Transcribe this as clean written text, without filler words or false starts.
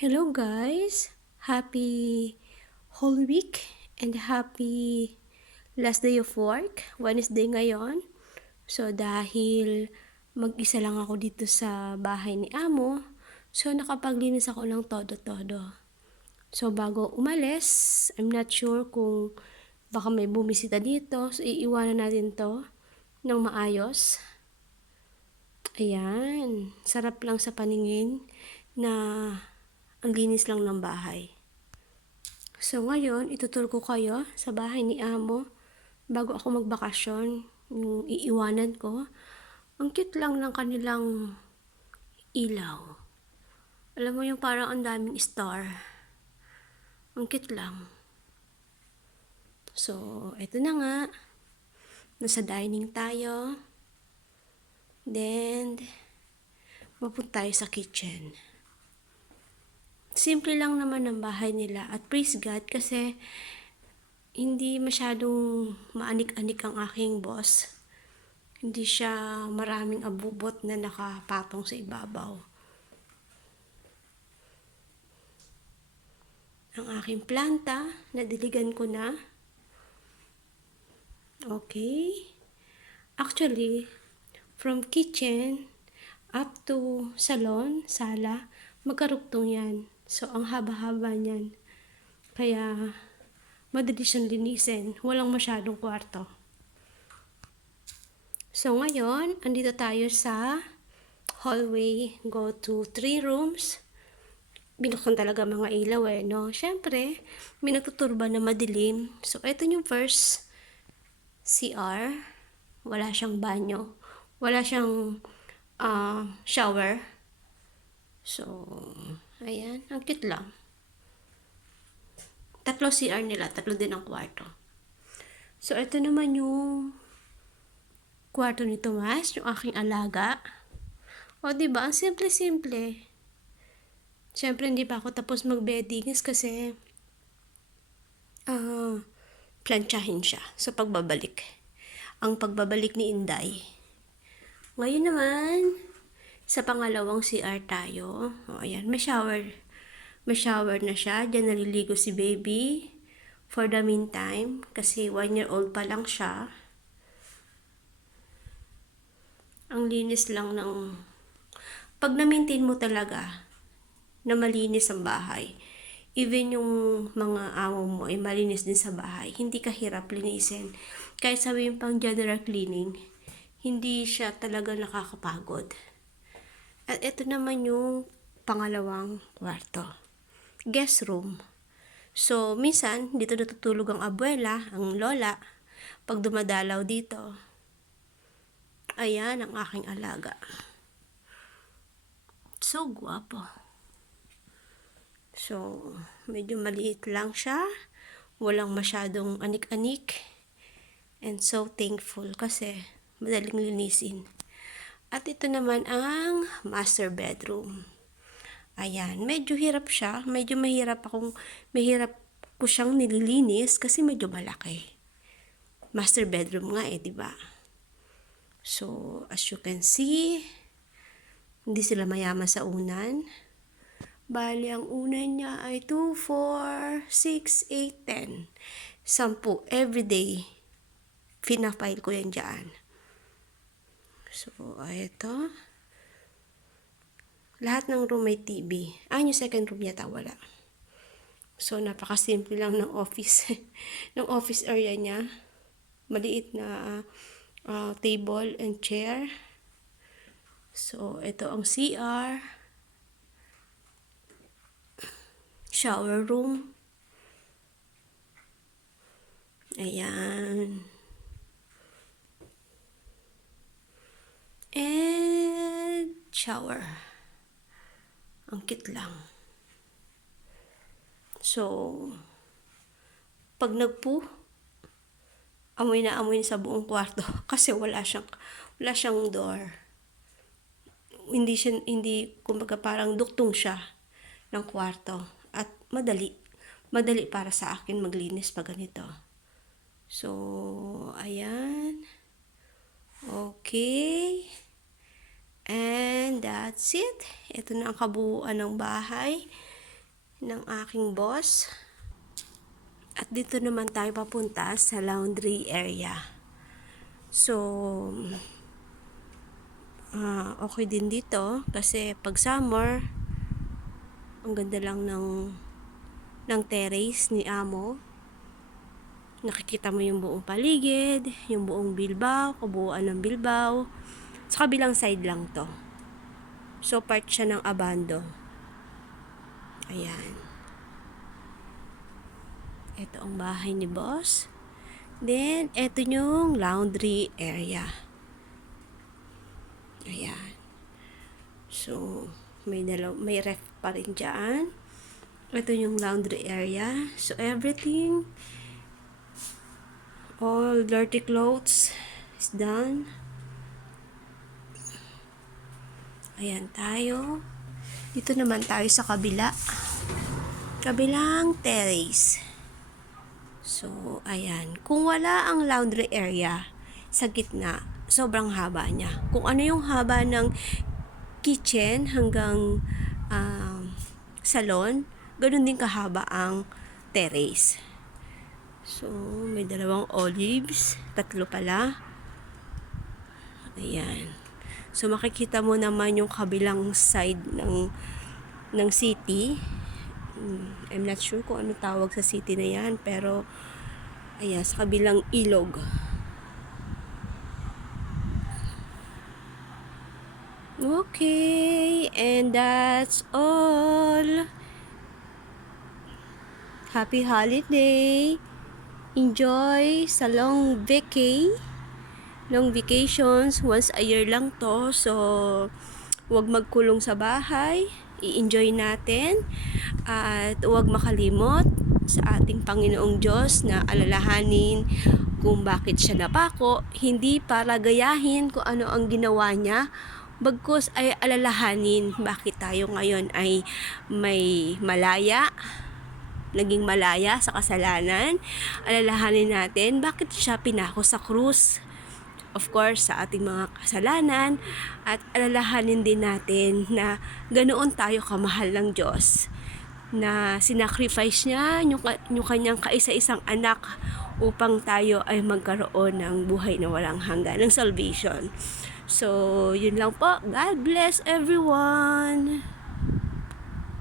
Hello guys! Happy whole week and happy last day of work. Wednesday ngayon. So dahil mag-isa lang ako dito sa bahay ni Amo, so nakapaglinis ako ng todo-todo. So bago umalis, I'm not sure kung baka may bumisita dito. So iiwanan natin to ng maayos. Ayan, sarap lang sa paningin na ang linis lang ng bahay. So ngayon, ituturo ko kayo sa bahay ni Amo bago ako magbakasyon, yung iiwanan ko. Ang cute lang ng kanilang ilaw. Alam mo yung parang ang daming star. Ang cute lang. So, eto na nga. Nasa dining tayo. Then, mapunta tayo sa kitchen. Simple lang naman ang bahay nila at praise God kasi hindi masyadong maanik-anik ang aking boss. Hindi siya maraming abubot na nakapatong sa ibabaw. Ang aking planta, nadiligan ko na. Okay. Actually, from kitchen up to salon, sala, magkarugtong yan. So, ang haba-haba niyan. Kaya, madali siyang linisin. Walang masyadong kwarto. So, ngayon, andito tayo sa hallway. Go to 3 rooms. Binuksan talaga mga ilaw no? Siyempre, may nagtuturba na madilim. So, ito yung first CR. Wala siyang banyo. Wala siyang shower. So, ayan. Ang cute lang. 3 CR nila. 3 din ang kwarto. So, ito naman yung kwarto ni Tomas, yung aking alaga. O, diba? Ang simple-simple. Siyempre, hindi pa ako tapos mag-beddings kasi plantsahin siya sa pagbabalik. Ang pagbabalik ni Inday. Ngayon naman, sa pangalawang CR tayo. O, ayan, may shower. May shower na siya. Diyan naliligo si baby. For the meantime, kasi 1-year-old pa lang siya. Ang linis lang ng... Pag na-maintain mo talaga na malinis ang bahay, even yung mga amo mo ay malinis din sa bahay, hindi ka hirap linisin. Kahit sabihin pang general cleaning, hindi siya talaga nakakapagod. At ito naman yung pangalawang kwarto. Guest room. So, minsan, dito natutulog ang abuela, ang lola, pag dumadalaw dito. Ayan ang aking alaga. So, guwapo. So, medyo maliit lang siya. Walang masyadong anik-anik. And so thankful kasi madaling linisin. At ito naman ang master bedroom. Ayan, medyo hirap siya. Medyo mahirap ko siyang nililinis kasi medyo malaki. Master bedroom nga diba? So, as you can see, hindi sila mayaman sa unan. Bali, ang unan niya ay 2, 4, 6, 8, 10. 10. Everyday. Pinafile ko yan dyan. So, ito. Lahat ng room may TV. Yung second room yata wala. So, napakasimple lang ng office. ng office area niya. Maliit na table and chair. So, ito ang CR. Shower room. Ayan. And shower. Ang cute lang. So, pag nagpo, amoy na sa buong kwarto kasi wala siyang door. Hindi kumbaga parang duktong siya ng kwarto at madali para sa akin maglinis pag ganito. So, ayan. Okay. And that's it. Ito na ang kabuuan ng bahay. ng aking boss. At dito naman tayo papunta sa laundry area. So, okay din dito kasi pag summer, ang ganda lang ng terrace ni Amo. Nakikita mo yung buong paligid, yung buong Bilbao, kabuuan ng Bilbao. Sa kabilang side lang to. So, part siya ng Abando. Ayan. Ito ang bahay ni boss. Then, ito yung laundry area. Ayan. So, may ref pa rin dyan. Ito yung laundry area. So, everything, all dirty clothes is done. Ayan tayo. Dito naman tayo sa kabilang terrace. So, ayan. Kung wala ang laundry area sa gitna, sobrang haba niya. Kung ano yung haba ng kitchen hanggang salon, ganun din kahaba ang terrace. So, may 2 olives, 3 pala. Ayan. So, makikita mo naman yung kabilang side ng city. I'm not sure kung ano tawag sa city na yan, pero ayan, sa kabilang ilog. Okay, and that's all. Happy holiday. Enjoy sa long vacations. Once a year lang to. So, huwag magkulong sa bahay. I-enjoy natin. At huwag makalimot sa ating Panginoong Diyos na alalahanin kung bakit siya napako. Hindi para gayahin kung ano ang ginawa niya, bagkus ay alalahanin bakit tayo ngayon ay naging malaya sa kasalanan. Alalahanin natin bakit siya pinako sa krus. Of course, sa ating mga kasalanan. At alalahanin din natin na ganoon tayo kamahal ng Diyos. Na sinacrifice niya yung kanyang kaisa-isang anak upang tayo ay magkaroon ng buhay na walang hanggan, ng salvation. So, yun lang po. God bless everyone!